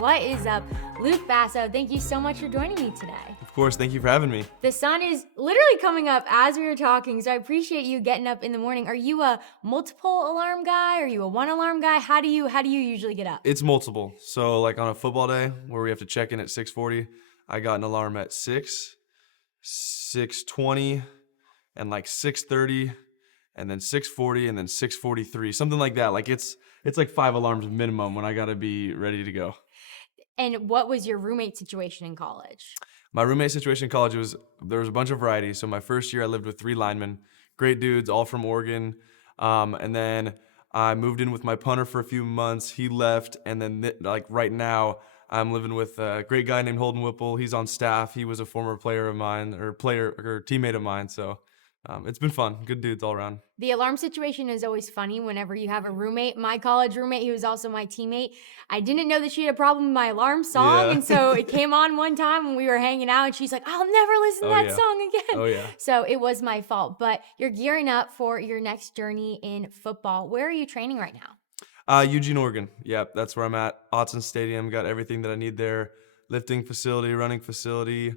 What is up? Luke Basso, thank you so much for joining me today. Of course, thank you for having me. The sun is literally coming up as we were talking, so I appreciate you getting up in the morning. Are you a multiple alarm guy? Are you a one alarm guy? How do you usually get up? It's multiple. So like on a football day where we have to check in at 6:40, I got an alarm at 6, 6:20, and like 6:30, and then 6:40, and then 6:43, something like that. Like it's like 5 alarms minimum when I got to be ready to go. And what was your roommate situation in college? My roommate situation in college there was a bunch of variety. So my first year I lived with 3 linemen, great dudes, all from Oregon. And then I moved in with my punter for a few months. He left, and then like right now I'm living with a great guy named Holden Whipple. He's on staff. He was a former player of mine, or teammate of mine. So it's been fun. Good dudes all around. The alarm situation is always funny whenever you have a roommate. My college roommate, he was also my teammate. I didn't know that she had a problem with my alarm song. Yeah. And so it came on one time when we were hanging out, and she's like, I'll never listen to that song again. Oh, yeah. So it was my fault. But you're gearing up for your next journey in football. Where are you training right now? Eugene, Oregon. Yep, that's where I'm at. Autzen Stadium. Got everything that I need there. Lifting facility, running facility,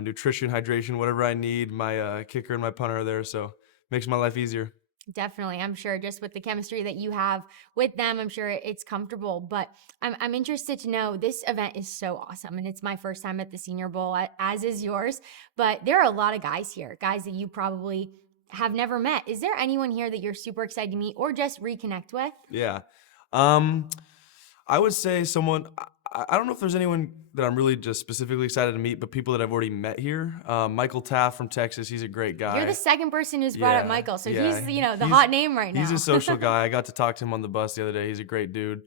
nutrition, hydration, whatever I need. My kicker and my punter are there, so makes my life easier. Definitely. I'm sure just with the chemistry that you have with them, I'm sure it's comfortable. But I'm interested to know, this event is so awesome. And it's my first time at the Senior Bowl, as is yours. But there are a lot of guys here, guys that you probably have never met. Is there anyone here that you're super excited to meet or just reconnect with? Yeah. I would say someone, I don't know if there's anyone that I'm really just specifically excited to meet, but people that I've already met here. Michael Taft from Texas, he's a great guy. You're the second person who's brought up Michael, so he's the hot name right now. He's a social guy. I got to talk to him on the bus the other day. He's a great dude.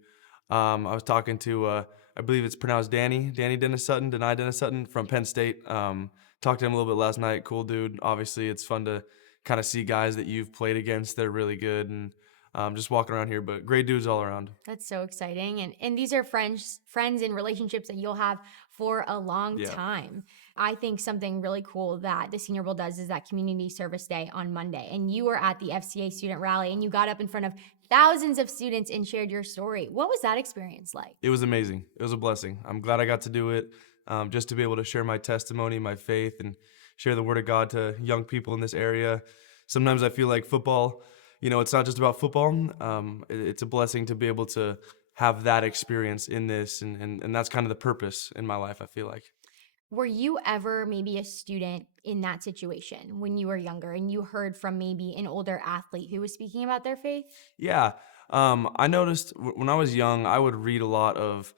I was talking to, I believe it's pronounced Danny Dennis Sutton from Penn State. Talked to him a little bit last night. Cool dude. Obviously, it's fun to kind of see guys that you've played against that are really good, and just walking around here, but great dudes all around. That's so exciting. And these are friends and relationships that you'll have for a long time. I think something really cool that the Senior Bowl does is that community service day on Monday. And you were at the FCA student rally, and you got up in front of thousands of students and shared your story. What was that experience like? It was amazing. It was a blessing. I'm glad I got to do it, just to be able to share my testimony, my faith, and share the word of God to young people in this area. Sometimes I feel like football, it's not just about football. It's a blessing to be able to have that experience in this, and that's kind of the purpose in my life, I feel like. Were you ever maybe a student in that situation when you were younger and you heard from maybe an older athlete who was speaking about their faith? Yeah. I noticed when I was young, I would read a lot of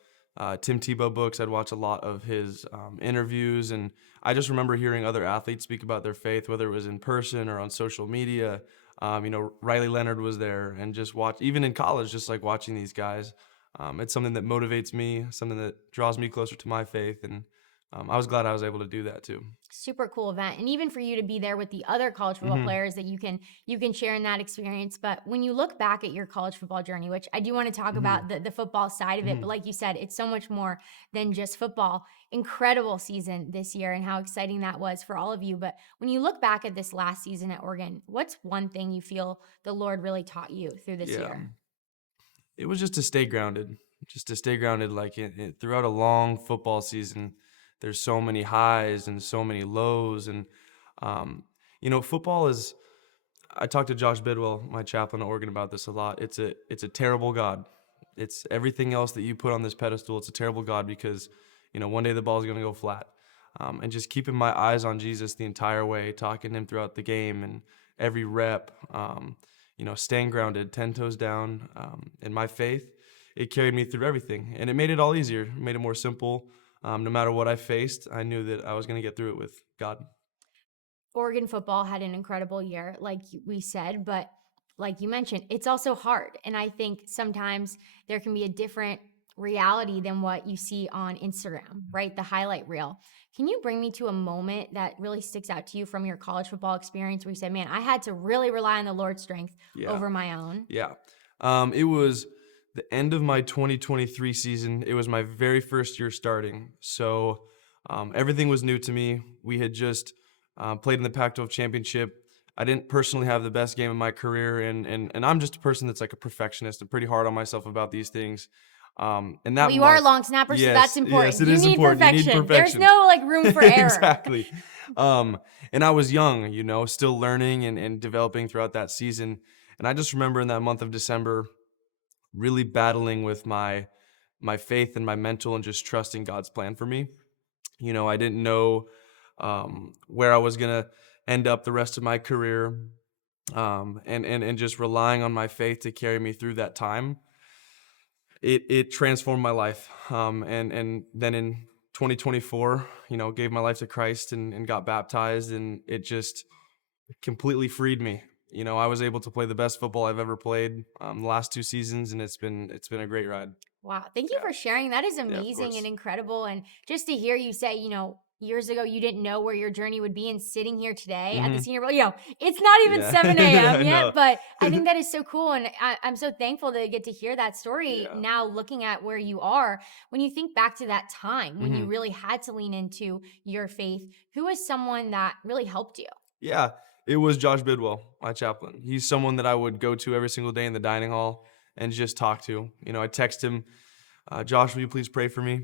Tim Tebow books. I'd watch a lot of his interviews, and I just remember hearing other athletes speak about their faith, whether it was in person or on social media. Riley Leonard was there, and just even in college, just like watching these guys. It's something that motivates me, something that draws me closer to my faith, and I was glad I was able to do that too. Super cool event. And even for you to be there with the other college football players that you can share in that experience. But when you look back at your college football journey, which I do want to talk about the football side of it, but like you said, it's so much more than just football. Incredible season this year and how exciting that was for all of you. But when you look back at this last season at Oregon, what's one thing you feel the Lord really taught you through this year? It was just to stay grounded, like throughout a long football season. There's so many highs and so many lows, and football is. I talked to Josh Bidwell, my chaplain at Oregon, about this a lot. It's a terrible God. It's everything else that you put on this pedestal. It's a terrible God because, one day the ball's going to go flat. And just keeping my eyes on Jesus the entire way, talking to him throughout the game and every rep. Staying grounded, 10 toes down, in my faith, it carried me through everything, and it made it all easier. It made it more simple. No matter what I faced, I knew that I was going to get through it with God. Oregon football had an incredible year, like we said, but like you mentioned, it's also hard. And I think sometimes there can be a different reality than what you see on Instagram, right? The highlight reel. Can you bring me to a moment that really sticks out to you from your college football experience where you said, man, I had to really rely on the Lord's strength over my own? Yeah. It was the end of my 2023 season. It was my very first year starting. So everything was new to me. We had just played in the Pac-12 championship. I didn't personally have the best game of my career, and I'm just a person that's like a perfectionist. I'm pretty hard on myself about these things. And Well, that you are a month, long snapper, so that's yes, yes, important. it You is need important. You need perfection. There's perfection. no like room for error. Exactly. Um, and I was young, still learning and developing throughout that season. And I just remember in that month of December really battling with my faith and my mental and just trusting God's plan for me. I didn't know where I was gonna end up the rest of my career, and just relying on my faith to carry me through that time. It transformed my life. And then in 2024, gave my life to Christ and got baptized, and it just completely freed me. I was able to play the best football I've ever played the last 2 seasons, and it's been a great ride. Wow. Thank you Yeah, for sharing. That is yeah, of amazing and course. incredible. And just to hear you say, years ago you didn't know where your journey would be, and sitting here today at the Hmm. Senior Bowl, it's not even Yeah, 7 a.m. I yet, know. but I think that is so cool. And I'm so thankful to get to hear that story Yeah. now, looking at where you are. When you think back to that time when you Hmm. really had to lean into your faith, who was someone that really helped you? Yeah, it was Josh Bidwell, my chaplain. He's someone that I would go to every single day in the dining hall and just talk to. I text him, Josh, will you please pray for me?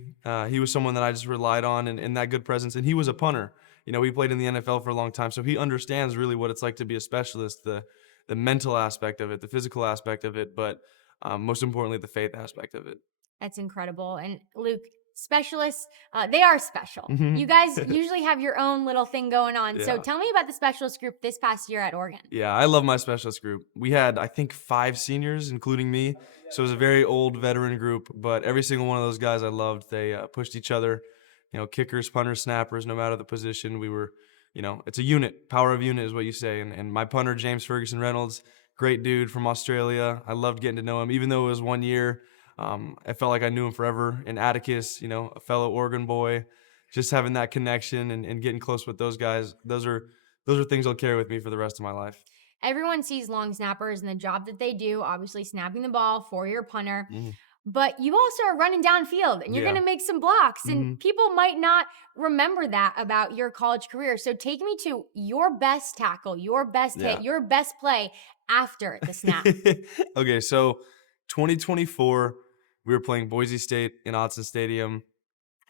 He was someone that I just relied on and that good presence. And he was a punter. He played in the NFL for a long time, so he understands really what it's like to be a specialist, the mental aspect of it, the physical aspect of it, but most importantly, the faith aspect of it. That's incredible. And Luke, specialists, they are special. Hmm. You guys usually have your own little thing going on. So Yeah. tell me about the specialist group this past year at Oregon. Yeah, I love my specialist group. We had, I think, 5 seniors, including me. So it was a very old veteran group, but every single one of those guys I loved. They pushed each other, kickers, punters, snappers, no matter the position. We were, it's a unit. Power of unit is what you say. And my punter, James Ferguson Reynolds, great dude from Australia. I loved getting to know him, even though it was 1 year. I felt like I knew him forever. And Atticus, a fellow Oregon boy, just having that connection and getting close with those guys. Those are things I'll carry with me for the rest of my life. Everyone sees long snappers and the job that they do, obviously snapping the ball for your punter. Mhm. But you also are running downfield and you're going Yeah. to make some blocks. And Mhm. people might not remember that about your college career. So take me to your best tackle, your best hit, Yeah. your best play after the snap. Okay, so 2024, we were playing Boise State in Autzen Stadium.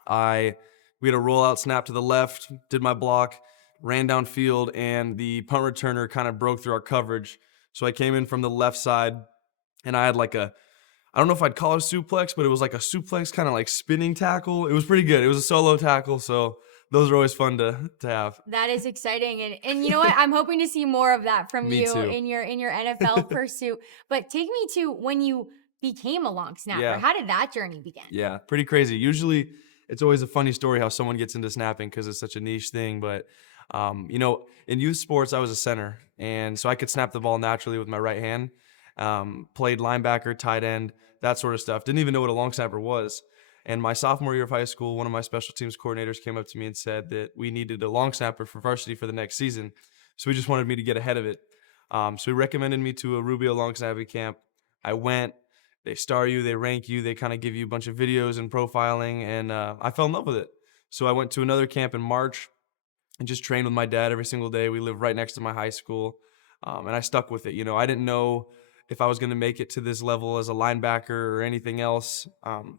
I We had a rollout snap to the left, did my block, ran downfield, and the punt returner kind of broke through our coverage. So I came in from the left side, and I had like I don't know if I'd call it a suplex, but it was like a suplex kind of like spinning tackle. It was pretty good. It was a solo tackle, so those are always fun to have. That is exciting. And you know what? I'm hoping to see more of that from Me you too. in your NFL pursuit. But take me to when you became a long snapper. Yeah. How did that journey begin? Yeah, pretty crazy. Usually, it's always a funny story how someone gets into snapping because it's such a niche thing. But, in youth sports, I was a center. And so I could snap the ball naturally with my right hand. Played linebacker, tight end, that sort of stuff. Didn't even know what a long snapper was. And my sophomore year of high school, one of my special teams coordinators came up to me and said that we needed a long snapper for varsity for the next season. So he just wanted me to get ahead of it. So he recommended me to a Rubio long snapping camp. I went. They star you, they rank you, they kind of give you a bunch of videos and profiling, and I fell in love with it. So I went to another camp in March and just trained with my dad every single day. We lived right next to my high school, and I stuck with it. I didn't know if I was going to make it to this level as a linebacker or anything else,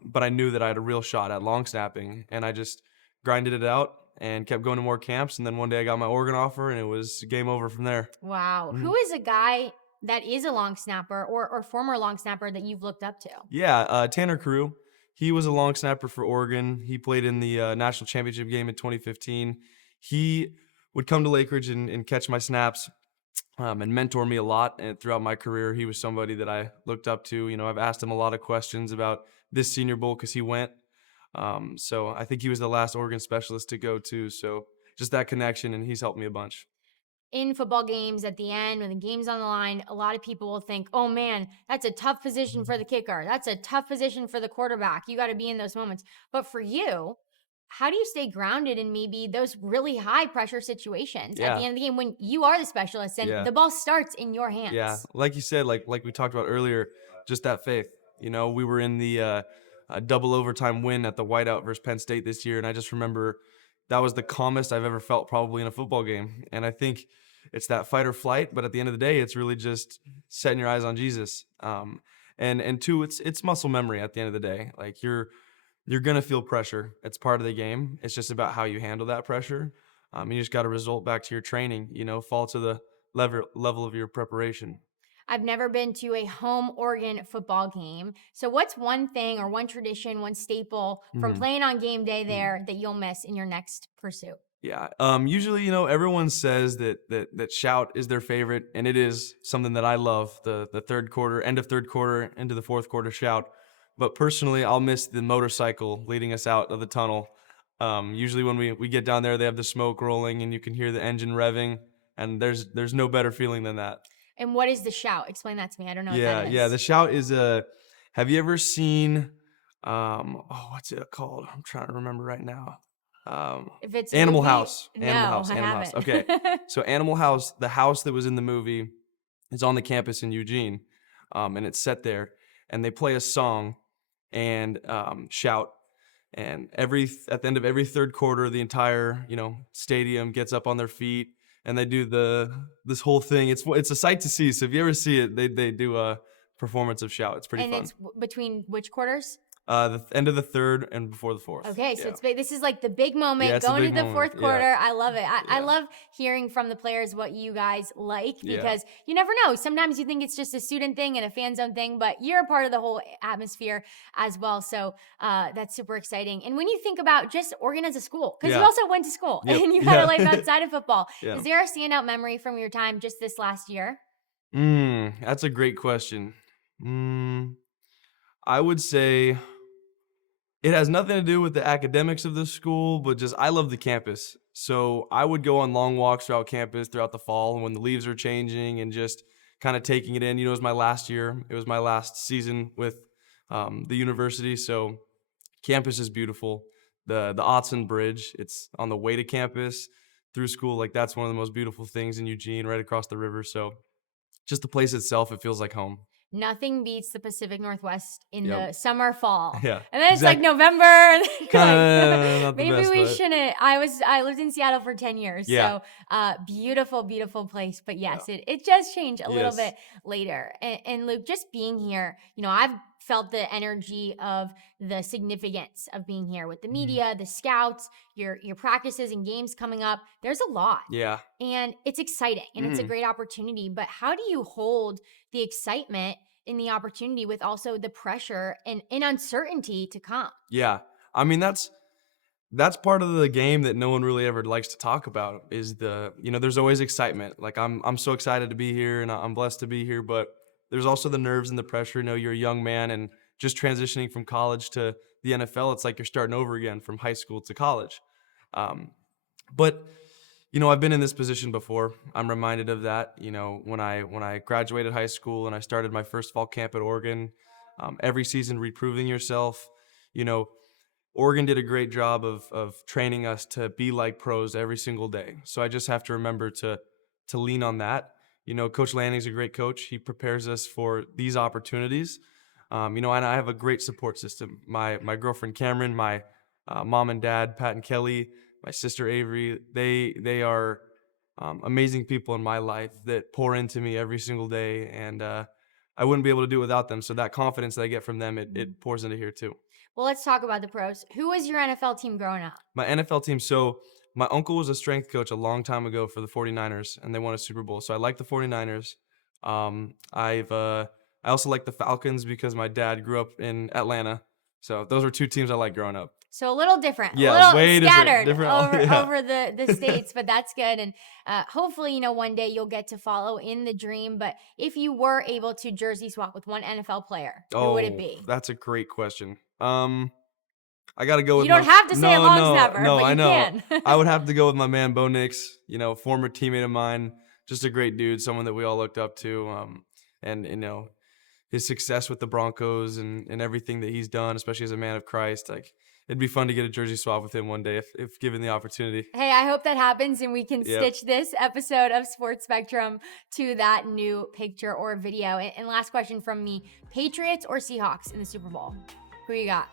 but I knew that I had a real shot at long snapping, and I just grinded it out and kept going to more camps. And then one day I got my Oregon offer, and it was game over from there. Wow. Mhm. Who is a guy that is a long snapper or former long snapper that you've looked up to? Yeah, Tanner Carew. He was a long snapper for Oregon. He played in the national championship game in 2015. He would come to Lake Ridge and catch my snaps, and mentor me a lot. And throughout my career, he was somebody that I looked up to. I've asked him a lot of questions about this Senior Bowl because he went. So I think he was the last Oregon specialist to go to. So just that connection, and he's helped me a bunch. In football games at the end when the game's on the line, a lot of people will think, oh man, that's a tough position for the kicker. That's a tough position for the quarterback. You got to be in those moments. But for you, how do you stay grounded in maybe those really high pressure situations at the Yeah, end of the game when you are the specialist and yeah. the ball starts in your Yeah, hands? like you said, like we talked about earlier, just that faith. We were in the double overtime win at the whiteout versus Penn State this year, and I just remember that was the calmest I've ever felt probably in a football game. And I think it's that fight or flight, but at the end of the day, it's really just setting your eyes on Jesus. And two, it's muscle memory at the end of the day. Like you're gonna feel pressure. It's part of the game. It's just about how you handle that pressure. You just got to result back to your training. Fall to the level of your preparation. I've never been to a home Oregon football game. So what's one thing or one tradition, one staple from Mhm. playing on game day Mhm. there that you'll miss in your next pursuit? Yeah. Usually, everyone says that shout is their favorite, and it is something that I love. The third quarter, end of third quarter, into the fourth quarter shout. But personally, I'll miss the motorcycle leading us out of the tunnel. Usually, when we get down there, they have the smoke rolling, and you can hear the engine revving, and there's no better feeling than that. And what is the shout? Explain that to me. I don't know what Yeah, that yeah. is. The shout is a. Have you ever seen? What's it called? I'm trying to remember right now. Um, If it's a Animal movie, House. Animal no, House. I Animal House. haven't. Okay, so Animal House, the house that was in the movie, is on the campus in Eugene, and it's set there, and they play a song, and shout, and at the end of every third quarter, the entire stadium gets up on their feet, and they do this whole thing. It's a sight to see. So if you ever see it, they do a performance of shout. It's pretty And fun. it's between which quarters? The end of the third and before the fourth. Okay, so Yeah. it's big. This is like the big Yeah, moment it's a going to big the moment. fourth Yeah. quarter. I love it. I Yeah. love hearing from the players what you guys like Yeah. because you never know. Sometimes you think it's just a student thing and a fan zone thing, but you're a part of the whole atmosphere as well. So that's super exciting. And when you think about just Oregon as a school, because you Yeah. also went to school Yep. and you had a Yeah. life outside of football, Yeah. is there a standout memory from your time just this last year? That's a great question. I would say it has nothing to do with the academics of the school, but just I love the campus. So I would go on long walks throughout campus throughout the fall when the leaves are changing and just kind of taking it in. It was my last year. It was my last season with the university. So campus is beautiful. The Autzen Bridge, it's on the way to campus through school. Like that's one of the most beautiful things in Eugene, right across the river. So just the place itself, it feels like home. Nothing beats the Pacific Northwest in Yep. the summer, fall. Yeah. And then it's like Exactly. November. And then you're Kind like, of not the maybe best, we but shouldn't. I lived in Seattle for 10 years. yeah. So beautiful, beautiful place. But Yeah. yes, it does change a little Yes. bit later. And Luke, just being here, I've felt the energy of the significance of being here with the media, the scouts, your practices and games coming up. There's a lot. Yeah. And it's exciting and it's a great opportunity. But how do you hold the excitement in the opportunity with also the pressure and uncertainty to come? Yeah. I mean, that's part of the game that no one really ever likes to talk about is there's always excitement. Like I'm so excited to be here and I'm blessed to be here, but there's also the nerves and the pressure. You're a young man and just transitioning from college to the NFL, it's like you're starting over again from high school to college. But I've been in this position before. I'm reminded of that. When I graduated high school and I started my first fall camp at Oregon, every season reproving yourself. You know, Oregon did a great job of training us to be like pros every single day. So I just have to remember to lean on that. Coach Lanning's a great coach. He prepares us for these opportunities. And I have a great support system. My girlfriend Cameron, my mom and dad Pat and Kelly, my sister Avery. They are amazing people in my life that pour into me every single day, and I wouldn't be able to do it without them. So that confidence that I get from them, it pours into here too. Well, let's talk about the pros. Who was your NFL team growing up? My NFL team. So my uncle was a strength coach a long time ago for the 49ers, and they won a Super Bowl. So I like the 49ers. I also like the Falcons because my dad grew up in Atlanta. So those are two teams I like growing up. So a little different, Yeah, a little way different. scattered Different, over, yeah. over the states, but that's good. And hopefully, one day you'll get to follow in the dream. But if you were able to jersey swap with one NFL player, who would it be? That's a great question. I got to go with You don't have to say a long snapper, no, but I you know. can. I would have to go with my man Bo Nix, former teammate of mine, just a great dude, someone that we all looked up to. And his success with the Broncos and everything that he's done, especially as a man of Christ, like it'd be fun to get a jersey swap with him one day if given the opportunity. Hey, I hope that happens and we can Yep. stitch this episode of Sports Spectrum to that new picture or video. And last question from me, Patriots or Seahawks in the Super Bowl? Who you got?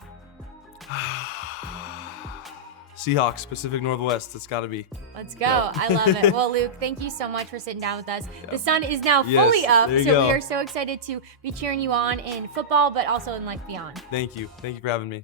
Seahawks, Pacific Northwest. It's got to be. Let's go. Yep. I love it. Well, Luke, thank you so much for sitting down with us. Yep. The sun is now Yes, fully up, there you so go. we are so excited to be cheering you on in football, but also in life beyond. Thank you. Thank you for having me.